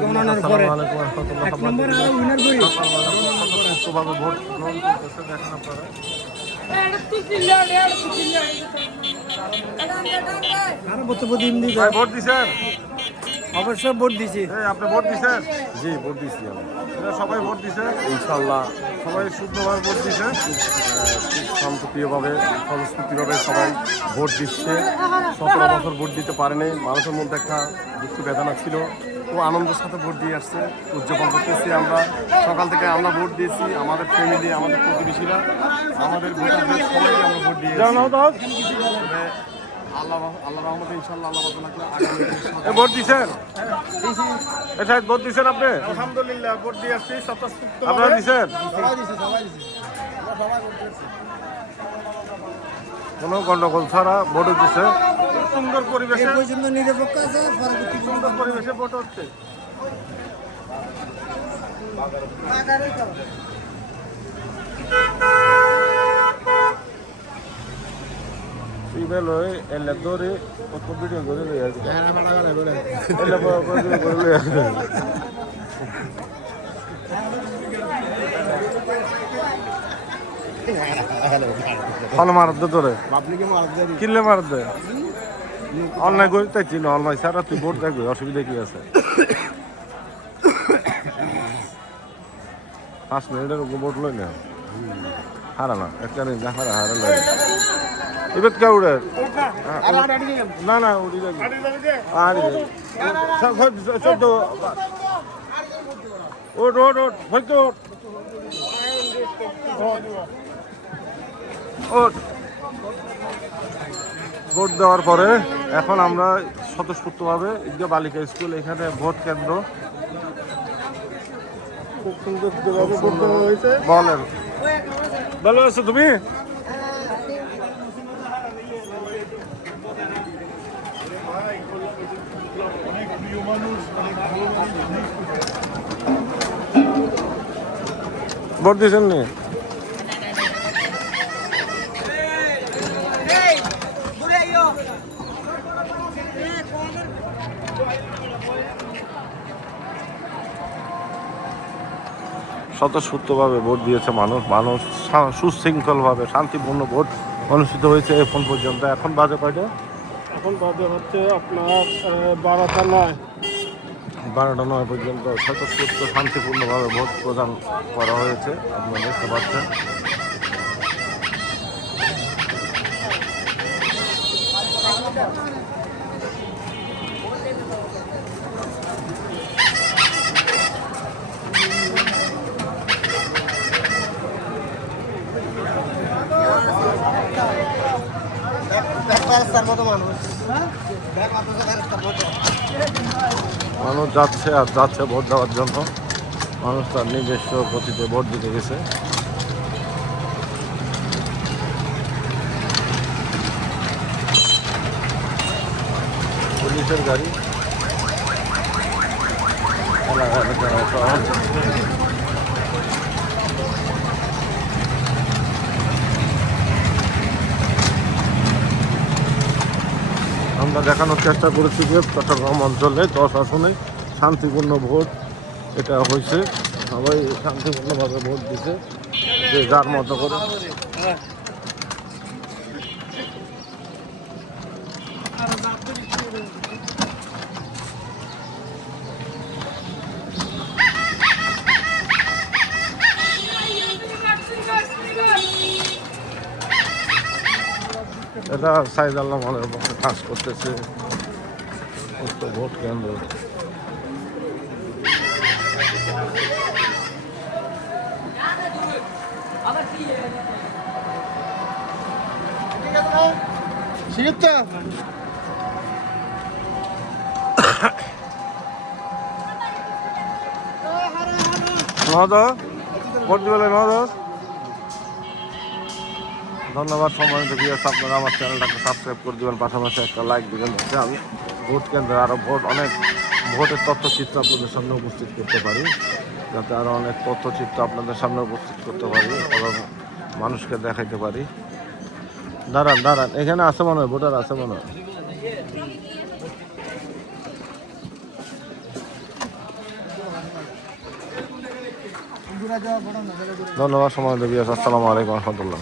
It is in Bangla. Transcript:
গণনার পরে এক নম্বর আর উইনার করি সুষ্ঠুভাবে ভোট গ্রহণ করতেছে দেখেন আপনারা। আর বক্তব্য দিন দিই ভাই ভোট দিছেন? অবশ্যই ভোট দিছি। আপনি ভোট দিছেন? জি ভোট দিচ্ছি আমি সবাই ভোট দিছে ইনশাল্লাহ। সবাই শুদ্ধভাবে ভোট দিছে খুব শান্তপ্রিয়ভাবে ফলশ্রুতিভাবে সবাই ভোট দিচ্ছে। 17 বছর ভোট দিতে পারেনি, মানুষের মধ্যে একটা দুঃখ বেদনা ছিল, ও আনন্দের সাথে ভোট দিয়ে আসছে, উদযাপন করতেছি। আমরা সকাল থেকে আমরা ভোট দিয়েছি, আমাদের ফ্যামিলি, আমাদের প্রতিবেশীরা, আমাদের ভোটারদের সবাইকে আমরা ভোট দিয়েছি। আল্লাহ আল্লাহ রহমতে ইনশাল্লাহ আল্লাহ আগামী ভোট দিছেন? ভোট দিছেন আপনি? আলহামদুলিল্লাহ ভোট দিয়ে আসছি স্বতঃস্ফূর্ত। আপনারা দিছেন? কোনো গন্ডগোল ছাড়া ভোট দিচ্ছে। সুন্দর পরিবেশে পর্যন্ত নিরপেক্ষ আছে, সুন্দর পরিবেশে ভোট হচ্ছে। Email hoy el lector o computer করে লই আছে হ্যাঁ মারা গেল বলে এলা করে লই আছে ফল মার দে তোরে আপনি কি মার দে কিনলে মার দে অনলাইন করতে চিন অনলাইন সারা তুই ভোট দেখবি অসুবিধা কি আছে 5 মিনিটের ভোট লই না হারা না একটা নেই হারা হারা লই এবার কে উড়ে না না উড়ি যাবে আরে সব ওট ওট ওট হয়তো ওট ভোট দেওয়ার পরে এখন আমরা স্বতঃস্ফূর্তভাবে ঈদগাহ বালিকা স্কুল এখানে ভোট কেন্দ্র খুব সুন্দর হয়েছে। বলেন ভালো আছো তুমি? ভোট দিয়েছেন নি? স্বতঃস্ফূর্তভাবে ভোট দিয়েছে মানুষ সুশৃঙ্খলভাবে শান্তিপূর্ণ ভোট অনুষ্ঠিত হয়েছে এখন পর্যন্ত। এখন বাজে কয়টা? এখন বাজে হচ্ছে আপনার 12টা 9 পর্যন্ত স্বতঃস্ফূর্ত শান্তিপূর্ণভাবে ভোট প্রদান করা হয়েছে। আপনারা দেখতে পাচ্ছেন মানুষ যাচ্ছে আর যাচ্ছে ভোট দেওয়ার জন্য। মানুষ তার নিজস্ব গতিতে ভোট দিতে গেছে। পুলিশের গাড়ি আমরা দেখানোর চেষ্টা করেছি যে চট্টগ্রাম অঞ্চলে 10 আসনে শান্তিপূর্ণ ভোট এটা হয়েছে। সবাই শান্তিপূর্ণভাবে ভোট দিছে যে যার মতো করে। এটা সাইদ আল্লাহ মনের পক্ষে কাজ করতেছে ভোট কেন্দ্র। ভোট দিবেন ধন্যবাদ সম্মানিত ভিউয়ার্স, আপনারা আমার চ্যানেলটাকে সাবস্ক্রাইব করে দেবেন, পাশাপাশি একটা লাইক দেবেন। আমি ভোট কেন্দ্রে আরও অনেক ভোটের তথ্যচিত্র আপনাদের সামনে উপস্থিত করতে পারি, যাতে আরও অনেক তথ্যচিত্র আপনাদের সামনে উপস্থিত করতে পারি এবং মানুষকে দেখাইতে পারি। দাঁড়ান এখানে আছে মনে হয়, ভোটার আছে মনে হয়। ধন্যবাদ সময় দেবী। আসসালামু আলাইকুম রহমতুল্লাহ।